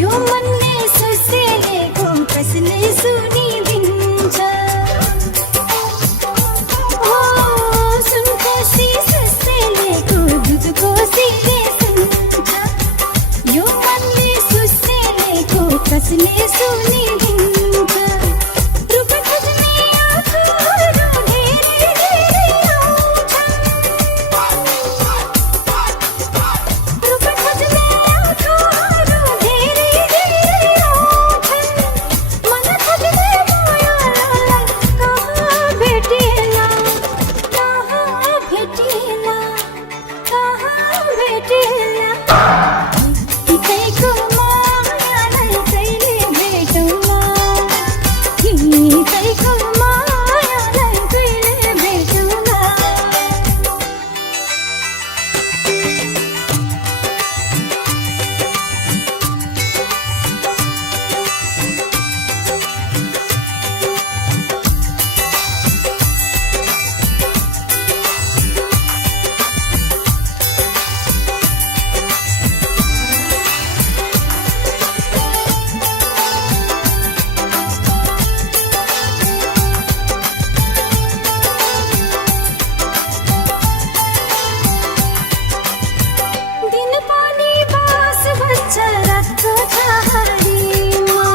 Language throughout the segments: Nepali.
यो मनले सुसेलेको कसले सुनिदिन्छ हो सुनकोसी सुसेलेको दुधको सिले सुन्छ यो मनले सुसेलेको कसले सुनिदिन्छ रूप खोज्ने आँखाहरू धेरै धेरै आउँछन् रूप खोज्ने आँखाहरू धेरै धेरै आउँछन् मन खोज्ने मायालाई कहाँ भेटेला कहाँ भेटेला कहाँ भेटेला हितैको मायालाई कहिले भेटौँला हितैको मायालाई कहिले भेटौँला दिन पनि बास बज्छ रातको छहारीमा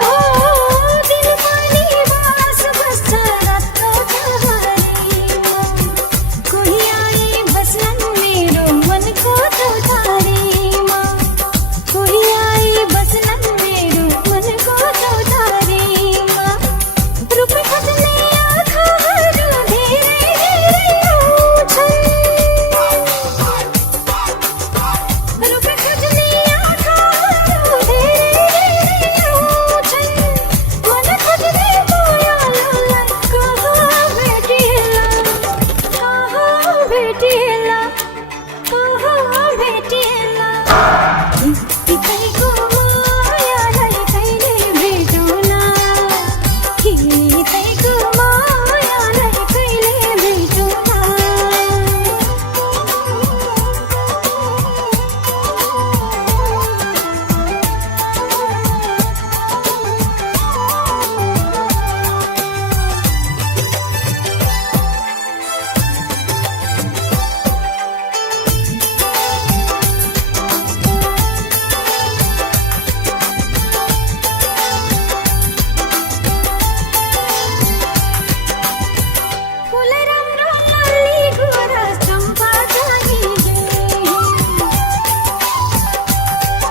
हो दिन पनि बास बज्छ रातको छहारीमा कोही आई बस्छन् मेरो मनको चौतारीमा कोही आई बस्छन् मेरो मनको चौतारीमा रूप खोज्ने आँखाहरू धेरै धेरै आउँछन् रूप खोज्ने आँखाहरू धेरै धेरै आउँछन् मन खोज्ने मायालाई कहाँ भेटेला कहाँ भेटेला कहाँ भेटेला हितैको मायालाई कहिले भेटौँला हितैको मायालाई कहिले भेटौँला फुल राम्रो लाली गोरा चम्पा चाहिए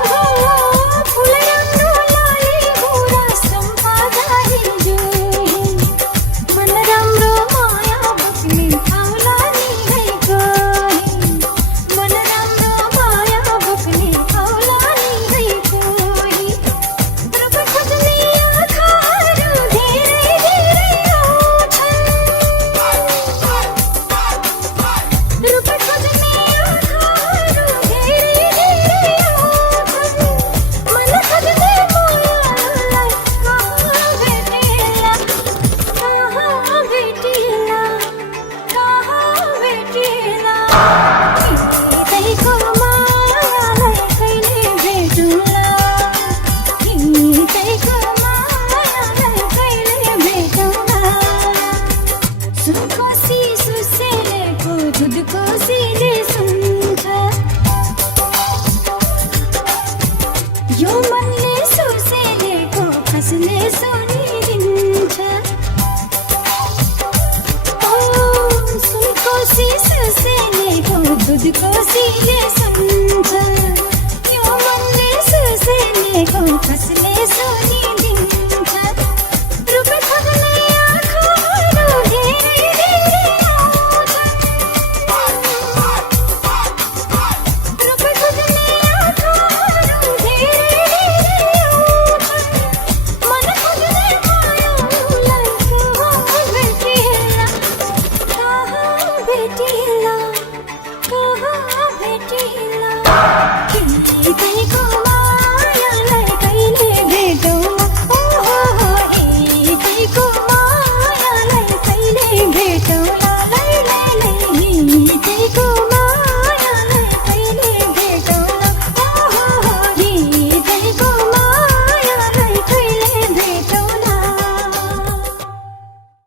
हो फुल राम्रो लाली गोरा चम्पा चाहिए मन राम्रो माया बोक्ने आउला नि है कोही मन राम्रो माया बोक्ने आउला नि है कोही रूप खोज्ने आँखाहरू धेरै धेरै आउँछन् रूप खोज्ने आँखाहरू धेरै धेरै आउँछन् मन खोज्ने मायालाई कहाँ भेटेला कहाँ भेटेला कहाँ भेटेला हितैको मायालाई कहिले भेटौँला हितैको मायालाई कहिले भेटौँला सुनकोसी सुसेलेको दुधको सिले सुन्छ यो मनले सुसेलेको कसले सुनिदिन्छ ओ सुनकोसी सुसेलेको दुधको सिले सुन्छ यो मनले सुसेलेको कसले सुनिदिन्छ रूप खोज्ने आँखाहरू धेरै धेरै आउँछन् रूप खोज्ने आँखाहरू धेरै धेरै आउँछन् मन खोज्ने मायालाई कहाँ भेटेला कहाँ भेटेला